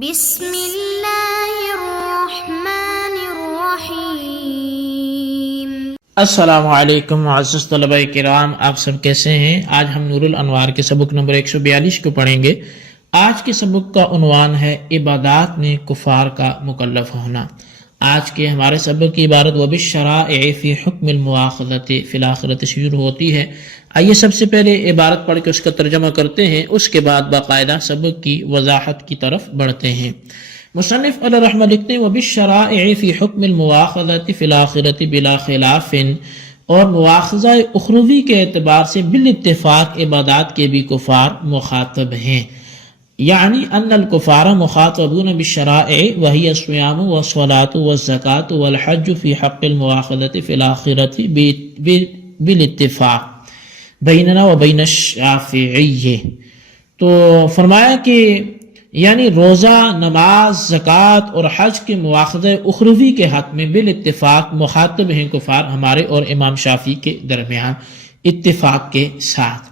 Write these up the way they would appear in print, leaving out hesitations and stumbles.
بسم اللہ الرحمن الرحیم۔ السلام علیکم معزز طلبہ کرام، آپ سب کیسے ہیں؟ آج ہم نور الانوار کے سبق نمبر 142 کو پڑھیں گے۔ آج کے سبق کا عنوان ہے عبادات میں کفار کا مکلف ہونا۔ آج کے ہمارے سبق کی عبارت وبالشرائع فی حکم المؤاخذۃ فی الآخرۃ سے شروع ہوتی ہے۔ آئیے سب سے پہلے عبارت پڑھ کے اس کا ترجمہ کرتے ہیں، اس کے بعد باقاعدہ سبق کی وضاحت کی طرف بڑھتے ہیں۔ مصنف علیہ رحمہ لکھتے ہیں وبالشرائع فی حکم المؤاخذۃ فی الآخرۃ بلا خلاف، اور مواخذہ اخروی کے اعتبار سے بالاتفاق عبادات کے بھی کفار مخاطب ہیں، یعنی ان الکفار مخاطبون بالشرائع وہی الصیام والصلاۃ والزکاۃ والحج فی حق المؤاخذۃ فی الآخرۃ بالاتفاق بیننا و بین الشافعی۔ تو فرمایا کہ یعنی روزہ، نماز، زکوٰۃ اور حج کے مواخذہ اخروی کے حق میں بالاتفاق مخاطب ہیں کفار ہمارے اور امام شافعی کے درمیان اتفاق کے ساتھ۔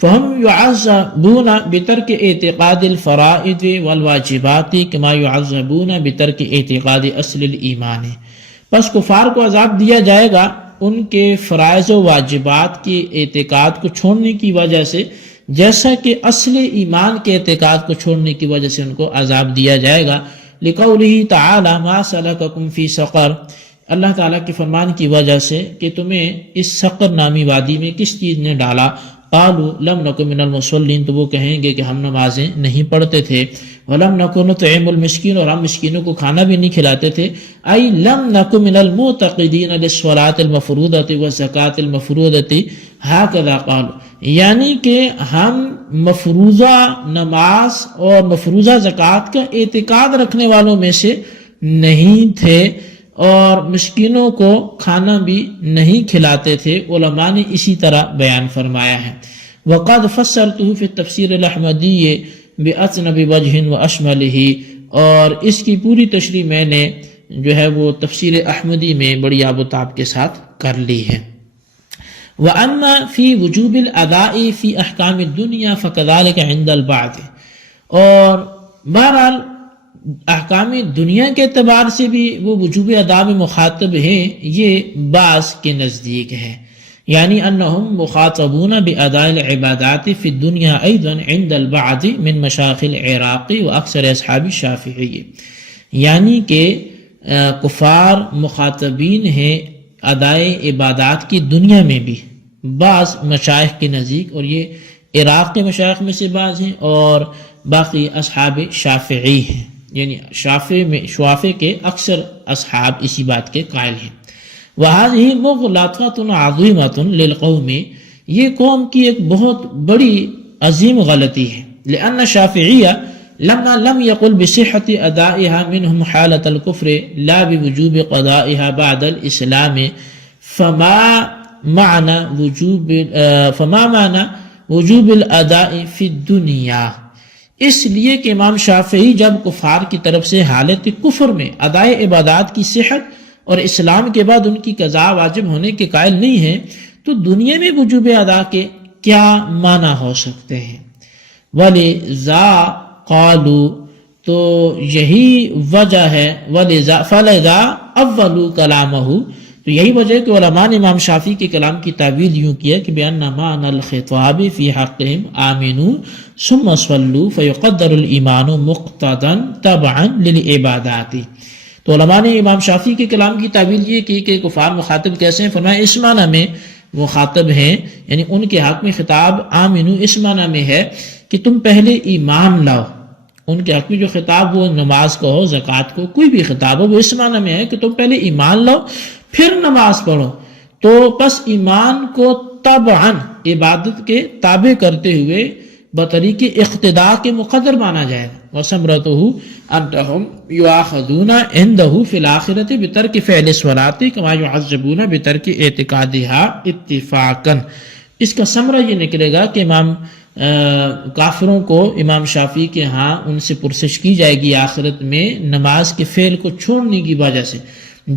فہم يعذبون بترک اعتقاد الفرائض والواجبات کما يعذبون بترک اعتقاد اصل الایمان۔ پس کفار کو عذاب دیا جائے گا ان کے فرائض و واجبات کے اعتقاد کو چھوڑنے کی وجہ سے، جیسا کہ اصل ایمان کے اعتقاد کو چھوڑنے کی وجہ سے ان کو عذاب دیا جائے گا۔ لقولہ تعالی ما سلککم فی سقر، اللہ تعالیٰ کے فرمان کی وجہ سے کہ تمہیں اس سقر نامی وادی میں کس چیز نے ڈالا۔ قالوا لم نکن من المصلین، تو وہ کہیں گے کہ ہم نمازیں نہیں پڑھتے تھے۔ ولم نکن نطعم المسکین، اور ہم مسکینوں کو کھانا بھی نہیں کھلاتے تھے۔ ای لم نکن من المعتقدین للصلاۃ المفروضۃ والزکاۃ المفروضۃ، ہکذا قالوا، یعنی کہ ہم مفروضہ نماز اور مفروضہ زکوٰۃ کا اعتقاد رکھنے والوں میں سے نہیں تھے اور مسکینوں کو کھانا بھی نہیں کھلاتے تھے۔ علماء نے اسی طرح بیان فرمایا ہے۔ وقد فسرته في التفسير الأحمدي بأطنب وجه وأشمله، اور اس کی پوری تشریح میں نے جو ہے وہ تفسیر احمدی میں بڑی آب و تاب کے ساتھ کر لی ہے۔ وَأَمَّا فِي وُجُوبِ الْأَدَاءِ فِي أَحْكَامِ الدُّنْيَا فَكَذَلِكَ عِنْدَ الْبَعْضِ، اور بہرحال احکام دنیا کے اعتبار سے بھی وہ وجوب ادا میں مخاطب ہیں، یہ بعض کے نزدیک ہے، یعنی انہم مخاطبون باداء العبادات فی الدنیا ایضا عند البعض من مشایخ العراق و اکثر اصحاب الشافعی، یعنی کہ کفار مخاطبین ہیں ادائے عبادات کی دنیا میں بھی بعض مشایخ کے نزدیک، اور یہ عراق کے مشایخ میں سے بعض ہیں اور باقی اصحاب شافعی ہیں، یعنی شافعی کے اکثر اصحاب اسی بات کے قائل ہیں۔ وَهَذِهِ مُغْلَطَةٌ عَظِيمَةٌ لِلْقَوْمِ، یہ قوم کی ایک بہت بڑی عظیم غلطی ہے۔ لأن الشافعیہ لما لم يقل بصحة أدائها منهم حالة الكفر لا بوجوب قضائها بعد الإسلام، فما معنى وجوب الأداء في الدنيا، اس لیے کہ امام شافعی جب کفار کی طرف سے حالت کفر میں ادائے عبادات کی صحت اور اسلام کے بعد ان کی قضاء واجب ہونے کے قائل نہیں ہیں، تو دنیا میں وجوب ادا کے کیا معنی ہو سکتے ہیں؟ وَلِذَا قَالُوا، تو یہی وجہ ہے، فَلَذَا أَوَّلُوا كَلَامَهُ، تو یہی وجہ ہے کہ علماء نے امام شافعی کے کلام کی تعویل یوں کیا کہ بِأَنَّ مَعْنَى الْخِطَابِ فِي حَقِّهِمْ آمِنُوا ثُمَّ صَلُّوا فَيُقَدَّرُ الْإِيمَانُ مُقْتَضًا تَبْعًا لِلْعِبَادَاتِ۔ تو علماء نے امام شافعی کے کلام کی تعویل یہ کی کہ کفار مخاطب کیسے ہیں؟ فرمایا اس معنی میں مخاطب ہیں، یعنی ان کے حق میں خطاب آمنو اس معنی میں ہے کہ تم پہلے ایمان لاؤ۔ ان کے حق میں جو خطاب وہ نماز کو ہو، زکوٰۃ کو، کوئی بھی خطاب ہو، وہ اس معنی میں ہے کہ تم پہلے ایمان لاؤ پھر نماز پڑھو۔ تو پس ایمان کو طبعاً عبادت کے تابع کرتے ہوئے بطریق اقتداء کے مقدر مانا جائے گا۔ وَثَمْرَتُهُ أَنَّهُمْ يُؤَاخَذُونَ عِنْدَهُ فِي الْآخِرَةِ بِتَرْكِ فِعْلِ الصَّلَاةِ كَمَا يُعَذَّبُونَ بِتَرْكِ اعْتِقَادِهَا اتِّفَاقًا، اس کا ثمرہ یہ نکلے گا کہ کافروں کو امام شافعی کے ہاں ان سے پرسش کی جائے گی آخرت میں نماز کے فعل کو چھوڑنے کی وجہ سے،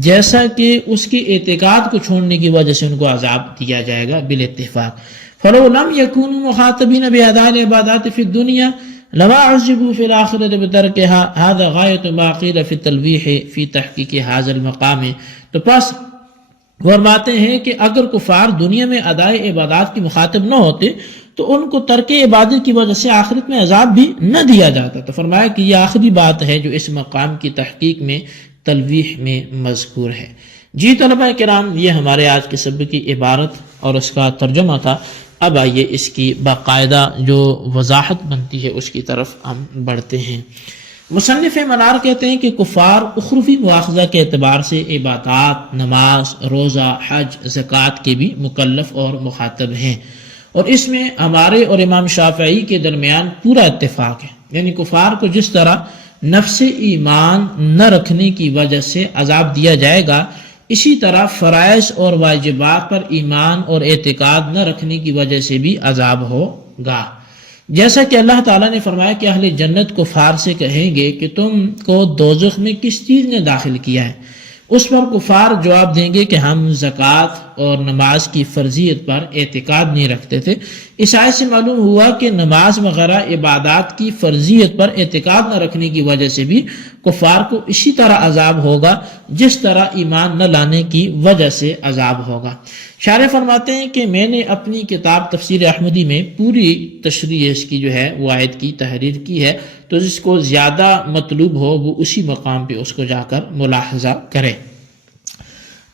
جیسا کہ اس کے اعتقاد کو چھوڑنے کی وجہ سے ان کو عذاب دیا جائے گا بالاتفاق۔ فَلَوْ لَمْ يَكُونُوا مُخَاطَبِينَ بِأَدَاءِ الْعِبَادَاتِ فِي الدُّنْيَا، لما عذبوا فی الآخرۃ بترکہا ھذا غایۃ ما قیل فی التلویح فی تحقیق ھذا المقام. تو پس فرماتے ہیں کہ اگر کفار دنیا میں ادائے عبادات کی مخاطب نہ ہوتے تو ان کو ترک عبادت کی وجہ سے آخرت میں عذاب بھی نہ دیا جاتا. تو فرمایا کہ یہ آخری بات ہے جو اس مقام کی تحقیق میں تلویح میں مذکور ہے. جی طلبہ کرام، یہ ہمارے آج کے سبق کی عبارت اور اس کا ترجمہ تھا. اب آئیے اس کی باقاعدہ جو وضاحت بنتی ہے اس کی طرف ہم بڑھتے ہیں. مصنف منار کہتے ہیں کہ کفار اخروی مواخذہ کے اعتبار سے عبادات، نماز، روزہ، حج، زکوٰۃ کے بھی مکلف اور مخاطب ہیں، اور اس میں ہمارے اور امام شافعی کے درمیان پورا اتفاق ہے. یعنی کفار کو جس طرح نفس ایمان نہ رکھنے کی وجہ سے عذاب دیا جائے گا، اسی طرح فرائض اور واجبات پر ایمان اور اعتقاد نہ رکھنے کی وجہ سے بھی عذاب ہوگا. جیسا کہ اللہ تعالیٰ نے فرمایا کہ اہل جنت کفار سے کہیں گے کہ تم کو دوزخ میں کس چیز نے داخل کیا ہے. اس پر کفار جواب دیں گے کہ ہم زکوٰۃ اور نماز کی فرضیت پر اعتقاد نہیں رکھتے تھے. اس آیت سے معلوم ہوا کہ نماز وغیرہ عبادات کی فرضیت پر اعتقاد نہ رکھنے کی وجہ سے بھی کفار کو اسی طرح عذاب ہوگا جس طرح ایمان نہ لانے کی وجہ سے عذاب ہوگا. شارح فرماتے ہیں کہ میں نے اپنی کتاب تفسیر احمدی میں پوری تشریح اس کی جو ہے وہ آیت کی تحریر کی ہے، تو جس کو زیادہ مطلوب ہو وہ اسی مقام پہ اس کو جا کر ملاحظہ کرے.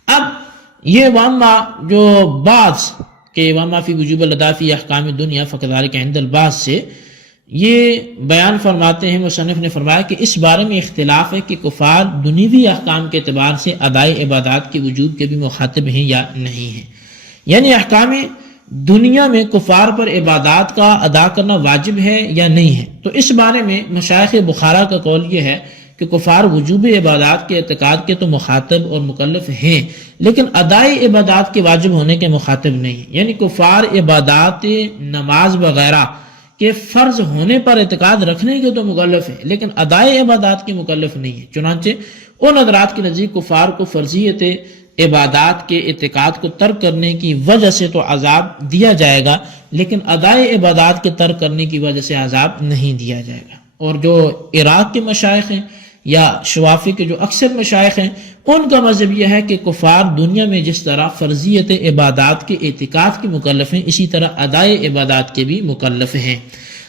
اب یہ واما جو بعض کہ واما فی وجوب الادا فی احکام دنیا فکذالک عند البعض سے یہ بیان فرماتے ہیں، مصنف نے فرمایا کہ اس بارے میں اختلاف ہے کہ کفار دنیوی احکام کے اعتبار سے ادائے عبادات کے وجوب کے بھی مخاطب ہیں یا نہیں ہیں. یعنی احکام دنیا میں کفار پر عبادات کا ادا کرنا واجب ہے یا نہیں ہے. تو اس بارے میں مشائخ بخارا کا قول یہ ہے کہ کفار وجوب عبادات کے اعتقاد کے تو مخاطب اور مکلف ہیں، لیکن ادائے عبادات کے واجب ہونے کے مخاطب نہیں ہیں. یعنی کفار عبادات نماز وغیرہ کہ فرض ہونے پر اعتقاد رکھنے کے تو مکلف ہیں، لیکن ادائے عبادات کے مکلف نہیں ہیں. چنانچہ ان حضرات کے نزدیک کفار کو فرضیت عبادات کے اعتقاد کو ترک کرنے کی وجہ سے تو عذاب دیا جائے گا، لیکن ادائے عبادات کے ترک کرنے کی وجہ سے عذاب نہیں دیا جائے گا. اور جو عراق کے مشائخ ہیں یا شوافی کے جو اکثر مشائخ ہیں، ان کا مذہب یہ ہے کہ کفار دنیا میں جس طرح فرضیت عبادات کے اعتقاد کے مکلف ہیں، اسی طرح ادائے عبادات کے بھی مکلف ہیں.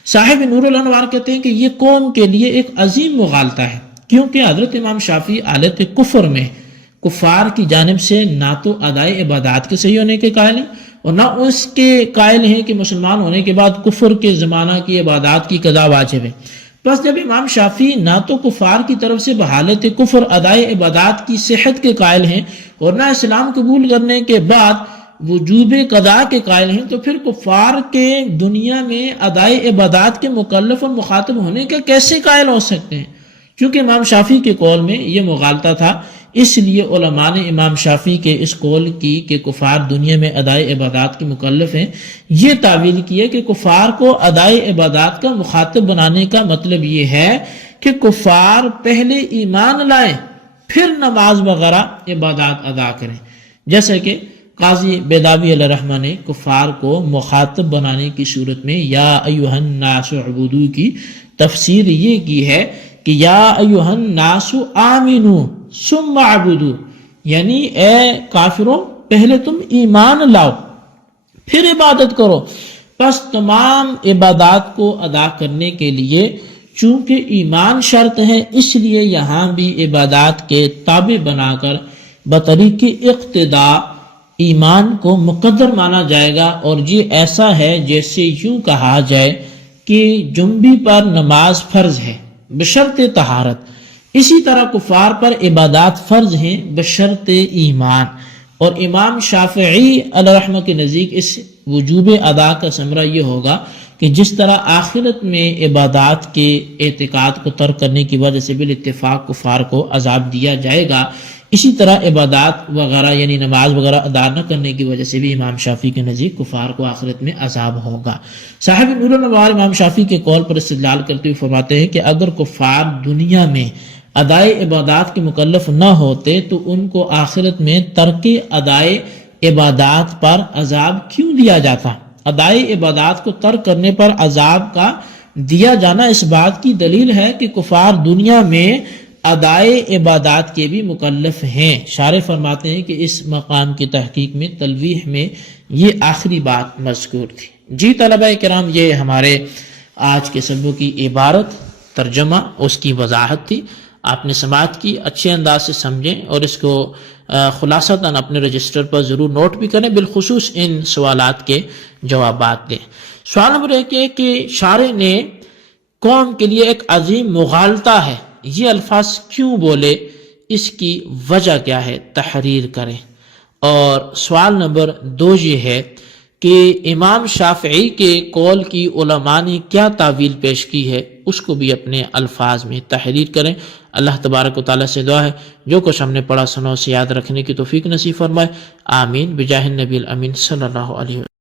صاحب نور الانوار کہتے ہیں کہ یہ قوم کے لیے ایک عظیم مغالطہ ہے، کیونکہ حضرت امام شافعی حالت کفر میں کفار کی جانب سے نہ تو ادائے عبادات کے صحیح ہونے کے قائل ہیں اور نہ اس کے قائل ہیں کہ مسلمان ہونے کے بعد کفر کے زمانہ کی عبادات کی قضا واجب ہے. بس جب امام شافعی نہ تو کفار کی طرف سے بحالت کفر ادائے عبادات کی صحت کے قائل ہیں اور نہ اسلام قبول کرنے کے بعد وجوب قضا کے قائل ہیں، تو پھر کفار کے دنیا میں ادائے عبادات کے مکلف اور مخاطب ہونے کے کیسے قائل ہو سکتے ہیں؟ چونکہ امام شافعی کے قول میں یہ مغالطہ تھا، اس لیے علماء نے امام شافعی کے اس قول کی کہ کفار دنیا میں ادائے عبادات کے مکلف ہیں یہ تعویل کی ہے کہ کفار کو ادائے عبادات کا مخاطب بنانے کا مطلب یہ ہے کہ کفار پہلے ایمان لائیں پھر نماز وغیرہ عبادات ادا کریں. جیسے کہ قاضی بیضاوی علیہ الرحمہ نے کفار کو مخاطب بنانے کی صورت میں یا ایھا الناس اعبدوا کی تفسیر یہ کی ہے کہ یا ایھا الناس آمنوا ثم اعبدوا، یعنی اے کافروں پہلے تم ایمان لاؤ پھر عبادت کرو. پس تمام عبادات کو ادا کرنے کے لیے چونکہ ایمان شرط ہے، اس لیے یہاں بھی عبادات کے تابع بنا کر بطریق اقتداء ایمان کو مقدر مانا جائے گا. اور یہ ایسا ہے جیسے یوں کہا جائے کہ جنبی پر نماز فرض ہے بشرط طہارت، اسی طرح کفار پر عبادات فرض ہیں بشرط ایمان. اور امام شافعی علیہ الرحمہ کے نزدیک اس وجوب ادا کا ثمرہ یہ ہوگا کہ جس طرح آخرت میں عبادات کے اعتقاد کو ترک کرنے کی وجہ سے بالاتفاق کفار کو عذاب دیا جائے گا، اسی طرح عبادات وغیرہ یعنی نماز وغیرہ ادا نہ کرنے کی وجہ سے بھی امام شافعی کے نزدیک کفار کو آخرت میں عذاب ہوگا. صاحب نور الانوار امام شافعی کے قول پر استدلال کرتے ہوئے فرماتے ہیں کہ اگر کفار دنیا میں ادائے عبادات کے مکلف نہ ہوتے تو ان کو آخرت میں ترک ادائے عبادات پر عذاب کیوں دیا جاتا؟ ادائے عبادات کو ترک کرنے پر عذاب کا دیا جانا اس بات کی دلیل ہے کہ کفار دنیا میں ادائے عبادات کے بھی مکلف ہیں۔ شارح فرماتے ہیں کہ اس مقام کی تحقیق میں تلویح میں یہ آخری بات مذکور تھی۔ جی طلبہ کرام، یہ ہمارے آج کے سبق کی عبارت، ترجمہ، اس کی وضاحت تھی۔ آپ نے سماعت کی، اچھے انداز سے سمجھیں اور اس کو خلاصتاً اپنے رجسٹر پر ضرور نوٹ بھی کریں، بالخصوص ان سوالات کے جوابات دیں۔ سوال نمبر 1 یہ کہ شارح نے قوم کے لیے ایک عظیم مغالطہ ہے، یہ الفاظ کیوں بولے، اس کی وجہ کیا ہے، تحریر کریں۔ اور سوال نمبر 2 یہ ہے کہ امام شافعی کے قول کی علماء نے کیا تعویل پیش کی ہے، اس کو بھی اپنے الفاظ میں تحریر کریں۔ اللہ تبارک و تعالیٰ سے دعا ہے جو کچھ ہم نے پڑھا سنا اسے یاد رکھنے کی توفیق نصیب فرمائے، آمین بجاہ النبی الامین صلی اللہ علیہ وسلم۔